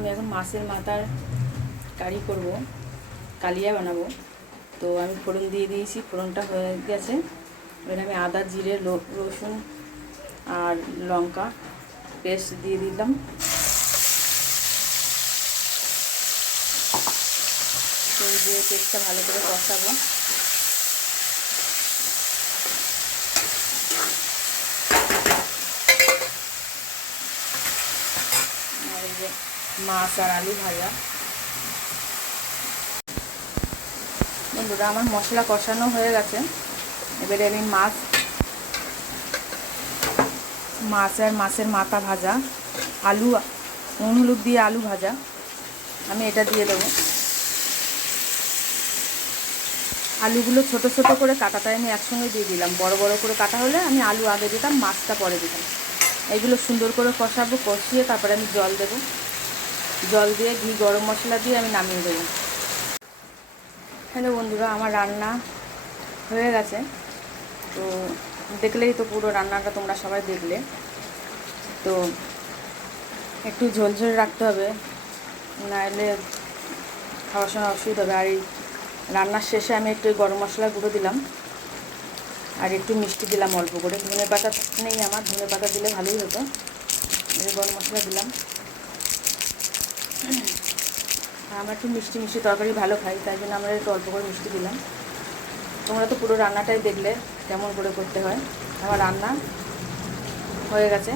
আমি এখন মাছের মাথার কারি করব, কালিয়া বানাবো। তো আমি ফোড়ন দিয়ে দিয়েছি, ফোড়নটা হয়ে গেছে। এবার আমি আদা, জিরে, রসুন আর লঙ্কা পেস্ট দিয়ে দিলাম। তো দিয়ে পেস্টটা ভালো করে কষাবো। আর এই যে মাছ আর আলু ভাজা। বন্ধুরা, আমার মশলা কষানো হয়ে গেছে। এবারে আমি মাছ আর মাছের মাথা ভাজা, আলু, নুন হলুদ দিয়ে আলু ভাজা, আমি এটা দিয়ে দেবো। আলুগুলো ছোট ছোট করে কাটাটাই আমি একসঙ্গে দিয়ে দিলাম। বড় বড় করে কাটা হলে আমি আলু আগে দিতাম, মাছটা পরে দিতাম। এইগুলো সুন্দর করে কষাবো, কষিয়ে তারপরে আমি জল দেবো। জল দিয়ে ঘি, গরম মশলা দিয়ে আমি নামিয়ে দেবো। হ্যালো বন্ধুরা, আমার রান্না হয়ে গেছে। তো দেখলেই তো পুরো রান্নাটা তোমরা সবাই দেখলে। তো একটু ঝোল ঝোল রাখতে হবে, নাহলে খাওয়ার সময় অসুবিধা হবে। আর এই রান্নার শেষে আমি একটু গরম মশলা গুঁড়ো দিলাম আর একটু মিষ্টি দিলাম অল্প করে। ধনে পাতা নেই আমার, ধনে পাতা দিলে ভালোই হতো। গরম মশলা দিলাম। আর আমার একটু মিষ্টি মিষ্টি তরকারি ভালো খাই, তাই জন্য আমরা একটু অল্প করে মিষ্টি দিলাম। তোমরা তো পুরো রান্নাটাই দেখলে কেমন করে করতে হয়। আমার রান্না হয়ে গেছে।